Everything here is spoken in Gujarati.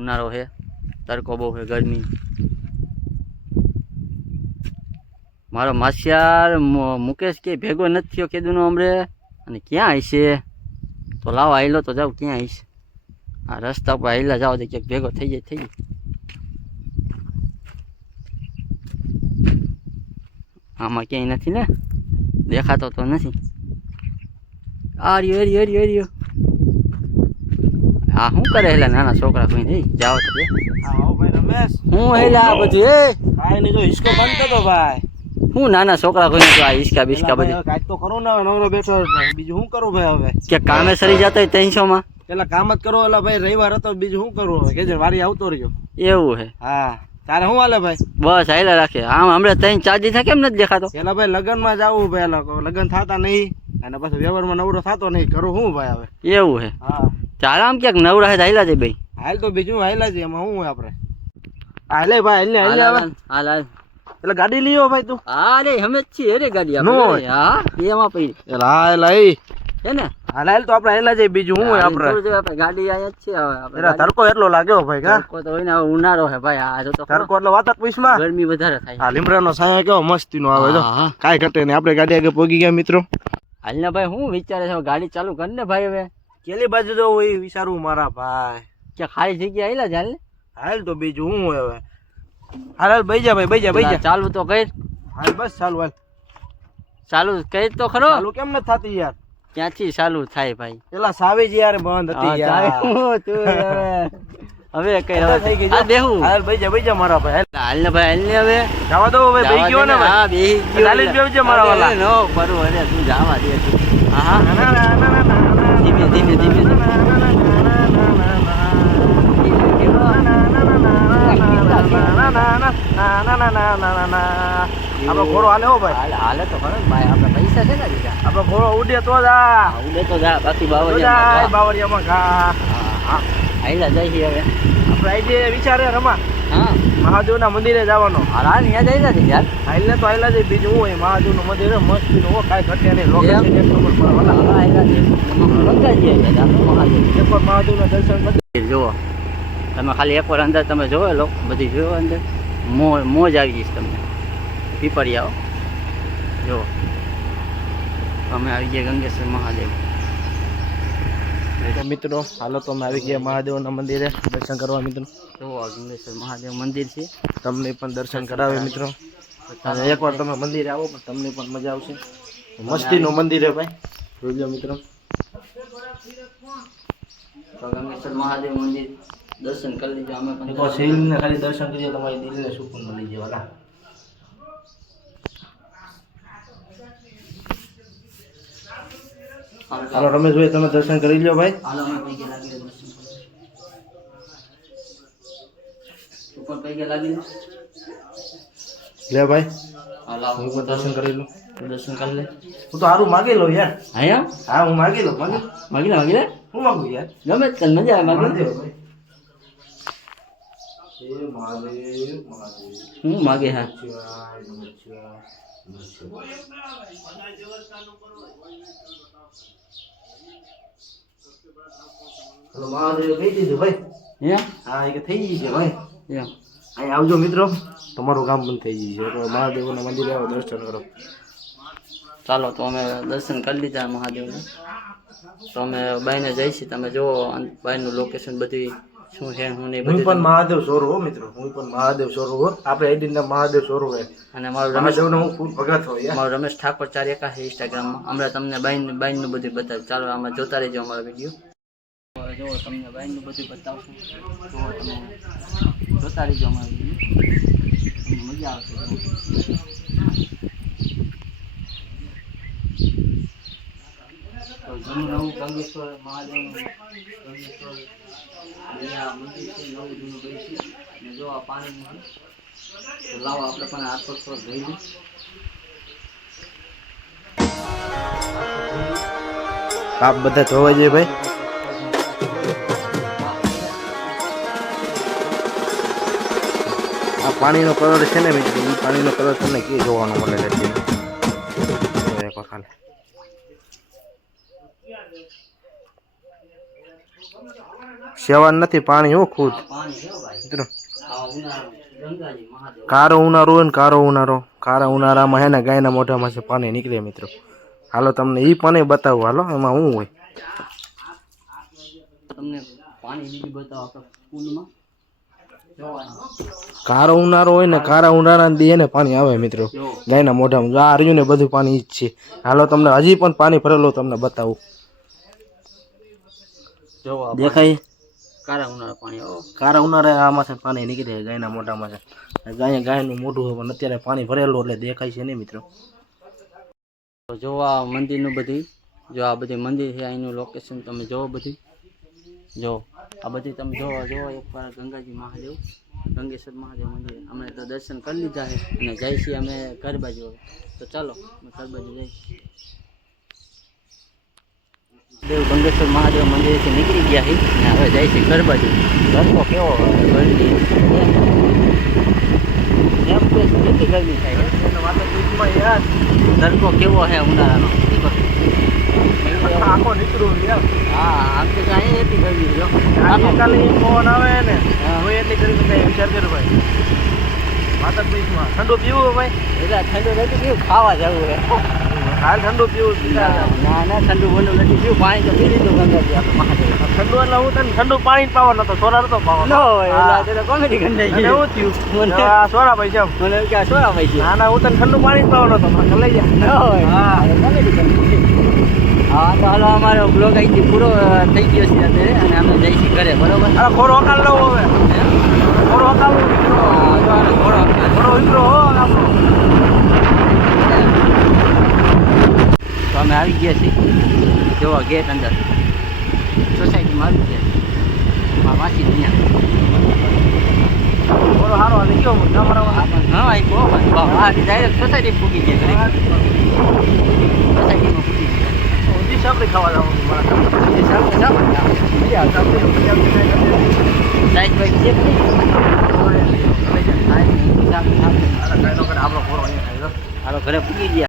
ઉનાળો છે, તડકો બહુ છે, ગરમી. મારો માસિયાર મુકેશ કે ભેગો નથી થયો કીધું હમણે, અને ક્યાં હશે? તો લાવો આવેલો તો જાવ, ક્યાં હશે? આ રસ્તા પર આવેલા જાવ તો ક્યાંક ભેગો થઈ જાય, થઈ જાય. આમાં ક્યાંય નથી ને, દેખાતો તો નથી. આર્યો હર્યો હર્યો હર્યો. હા શું કરે હેલા નાના છોકરા કોઈ નહીં જાવ તો ભાઈ રમેશ, હું હેલા આ બધું એ ભાઈ ને જો હિસકો બંધ કરતો ભાઈ. હું નાના છોકરા કોઈ તો આ હિસકા બિસ્કા બધું કાંઈક તો કરો ને, નવરો બેઠો બીજું શું કરું ભાઈ? હવે કે કામે સરી જતો હોય 300 માં પેલા કામ જ કરો. એટલે ભાઈ રવિવાર હતો, બીજું શું કરવું? હવે કે વારી આવતો રહ્યો. એવું હે? હા, તારે શું હાલે ભાઈ? બસ હાઈલા રાખે. આમ હમણાં 3-4 દી કેમ નથી દેખાતો? પેલા ભાઈ લગ્ન માં જવું, પેલા લગ્ન થતા નહીં, અને પછી વ્યવહારમાં નવરો થતો નહીં. કરું શું ભાઈ હવે? એવું હે? હા, ચાલ આમ ક્યાંક નવરા હે હાઈલા જાય ભાઈ. હાલ તો બીજું હાઈલા છે, એમાં શું હોય આપણે? હાલે ભાઈ, હાલે હવે. હાલ હાલ. એટલે ગાડી લીયો ભાઈ તું? હા રે, અમે જ છીએ રે ગાડી આપણે. હા, એમાં પડી. હાલ હે ને? હાલ તો આપણે હાઈલા જાય, બીજું શું હોય આપણે? ગાડી આયા જ છે હવે આપણે. તડકો એટલો લાગ્યો ભાઈ. કા તડકો તો હોય ને, હવે ઉનાળો હે ભાઈ. આ જો તો તડકો એટલે વાત જ પૂછમાં. ગરમી વધારે થાય. આ લીમડાનો છાંયો કેવો મસ્તીનો આવે જો. કાઈ ઘટે નહીં. આપણે ગાડી આગળ પહોંચી ગયા મિત્રો. હાલને ભાઈ, હું વિચારે છે ગાડી ચાલુ કર ને ભાઈ. હવે કેલી બાજુ જો હોય વિચારવું મારા ભાઈ. કે ખાલી જગ્યા આઈલા જ હાલ ને. હાલ તો બીજું શું હોય હવે? હાલ બેહી જા ભાઈ, બેહી જા. ચાલુ તો કર. હાલ બસ ચાલુ. હાલ ચાલુ કર તો ખરો. ચાલુ કેમ નથી થતી યાર? ક્યાંથી ચાલુ થાય ભાઈ? પેલા સાવેજ યાર બંધ હતી યાર. હવે કઈ હવે થઈ ગઈ. બેહું. હાલ બેહી જા મારા ભાઈ. હાલ ને ભાઈ, હાલ ને હવે જવા દો હવે. બેહી ગયો ને ભાઈ? હા, બેહી ગયો. ચાલી જ બેહજે મારા વાલા. નો પરું. અરે તું જાવા દે. હા ધીમે ધીમે ધીમે. આપડો ઘોડો હાલે હો ભાઈ. હાલે તો ખરો ભાઈ. આપડે પૈસા છે ને દીધા. આપડો ઘોડો ઉડે તો જા. ઉડે તો જા, બાકી બાવરિયામાં ઘા. આઈલા જાય છે હવે. આપણે આઈ વિચારે રમા. હા, મહાદેવના મંદિરે જવાનો. હા ત્યાં જઈ નથી યાર. હાઈલે તો હાઈલા છે, બીજું હું હોય મહાદેવનું મંદિર મસ્તી નું. કાંઈ ઘટે નહીં. લોકેશન એક નંબર પર. એકવાર મહાદેવના દર્શન કરી જુઓ તમે. ખાલી એકવાર અંદર તમે જોવો લો, બધી જોવો અંદર. મોજ આવી જઈશ તમને. પીપળિયાઓ જુઓ. અમે આવી ગયા ગંગેશ્વર મહાદેવ. તો મિત્રો હાલો તો અમે આવી ગયા મહાદેવના મંદિરે દર્શન કરવા. મિત્રો જુઓ ગંગેશ્વર મહાદેવ મંદિર છે. તમને પણ દર્શન કરાવે મિત્રો. અને એકવાર તમે મંદિરે આવો પણ તમને પણ મજા આવશે. મસ્તીનું મંદિર છે ભાઈ, જોઈ લો મિત્રો. ગંગેશ્વર મહાદેવ મંદિર દર્શન કરી લીધા અમે પણ. એકવાર શિવલિંગને ખાલી દર્શન કરીએ, તમારી દિલને સુકૂન મળી જાય. હાલો રમેશભાઈ, તમે દર્શન કરી લો ભાઈ. હાલો અમે પૈકી લાગી દર્શન ઉપર પૈકી લાગી લે ભાઈ. હાલો હું પણ દર્શન કરી લઉં. દર્શન કરી લે. હું તો સારું માગી લઉં યાર. હા હા, હું માગી લઉં. માગી લે. હું માગું યાર? ગમે તને મજા આવે માગી. હું માગે હા. મહાદેવ કહી દીધું ભાઈ. હા, એ થઈ ગઈ છે ભાઈ. અહીં આવજો મિત્રો, તમારું કામ પણ થઈ ગયું છે. મહાદેવના મંદિરે આવો, દર્શન કરો. ચાલો તો અમે દર્શન કરી લીધા મહાદેવના. તો અમે બાઈને જઈશું. તમે જુઓ બાઈનું લોકેશન બધી શું છે શું નહીં. હું પણ મહાદેવ સોરું હો મિત્રો. હું પણ મહાદેવ સોરું હો. આપણે આઈડીના મહાદેવ સોરું હે. અને મારું રમેશનો હું ફૂલ ભગત હોય. મારું રમેશ ઠાકોર 4 છે ઇન્સ્ટાગ્રામમાં. હમણાં તમને બાઈનું બધું બતાવ્યું. ચાલો આમાં જોતા રહેજો અમારો વિડીયો. જો તમને બાઈનું બધું બતાવશું. તો તમે જોતા રહેજો અમારો વિડીયો. મજા આવશે. તો જૂનું નવું ગંગેશ્વર મહાદેવનું ગંગેશ્વર મંદિર છે. નવું જૂનું ગયું છે. અને જો આ પાણીનું તો લાવો આપણે પણ હાથ પગ પર ધોઈ લઈએ. આપ બધા ધોવા જોઈએ ભાઈ. આ પાણીનો કલર છે ને મિત્રો, એ પાણીનો કલર તમને કે જોવાનો મળે છે. ખાલી સેવા નથી પાણી હો ખુદ પાણી કેવો ભાઈ મિત્રો આ ઉનાળો ગંગાજી મહાદેવ કારો ઉનાળો હોય ને કારા ઉનાળામાં હે ને ગાયના મોઢામાં છે પાણી નીકળે મિત્રો. હાલો તમને ઈ પાણી બતાવું હાલો એમાં શું હોય. તમને પાણી બીજું બતાવો આપણે સ્કૂલમાં કારો ઉનાળો હોય ને કારા ઉનાળા દે ને પાણી આવે મિત્રો ગાયના મોઢામાં. આ રહ્યું ને બધું પાણી ઈ જ છે. હાલો તમને હજી પણ પાણી ભરેલું તમને બતાવું. જો દેખાય કાળા ઉનાળા પાણી કારા ઉનાળે આમાં છે પાણી નીકળે ગાયના મોઢામાં છે. ગાયનું મોઢું છે પણ અત્યારે પાણી ભરેલું એટલે દેખાય છે નહીં મિત્રો. જો આ મંદિરનું બધી જો આ બધી મંદિર છે અહીંનું લોકેશન તમે જોવો બધી જો આ બધી તમે જોવો એકવાર ગંગાજી મહાદેવ ગંગેશ્વર મહાદેવ મંદિર અમે તો દર્શન કરી લીધા છે અને જાય છીએ અમે ઘર બાજુ. તો ચાલો અમે ઘર બાજુ જઈએ. દેવ ગંગેશ્વર મહાદેવ મંદિરથી નીકળી ગયા છે અને હવે જાય છે ઘર બાજુ. રસ્તો કેવો ગરમી એમ તો કેટલી ગરમી થાય તડકો કેવો છે ઉનાળાનો આખો નીકળું હા આમ તો અહીં એટલી ગરમી જો કાલે ફોન આવે ને એટલી કરી શકાય વિચાર કરો ભાઈ. માતા બીચમાં ઠંડુ પીવું ભાઈ એટલે ઠંડુ નથી પીવું ખાવા જવું છે હાલ ઠંડુ પીવું ના ઠંડુ બોલું નથી પીવું પાણી તો પી લીધું ગંગાજી આપણે મહાદેવ ઠંડુ એટલે હું તને ઠંડુ પાણી પાવો નતો સોરા નતો પાવો એટલે કોમેડી ગંડાઈ એવું થયું સોરા પૈસા મને કે આ સોરા ભાઈ છે ના ના હું તને ઠંડુ પાણી પાવો નતો મને લઈ જા હા કોમેડી ગંડાઈ હા તો હાલો અમારો બ્લોગ અહીંથી પૂરો થઈ ગયો છે અત્યારે અને અમે જઈશું ઘરે બરોબર. અરે ખોરો હકાલ લઉં હવે ખોરો હકાલ થોડો હીરો હો આપણો. તો અમે આવી ગયા છીએ જોવા ગેટ અંદર સોસાયટીમાં આવી ગયા છીએ વાંચી અહીંયા ખોરો સારો હાલી ગયો હા એક બહુ આ ડાયરેક્ટ સોસાયટી પૂગી ગયા સોસાયટીમાં પૂગી ગયા સાપડી ખાવા જવાનું હાલો ઘરે પૂગી ગયા.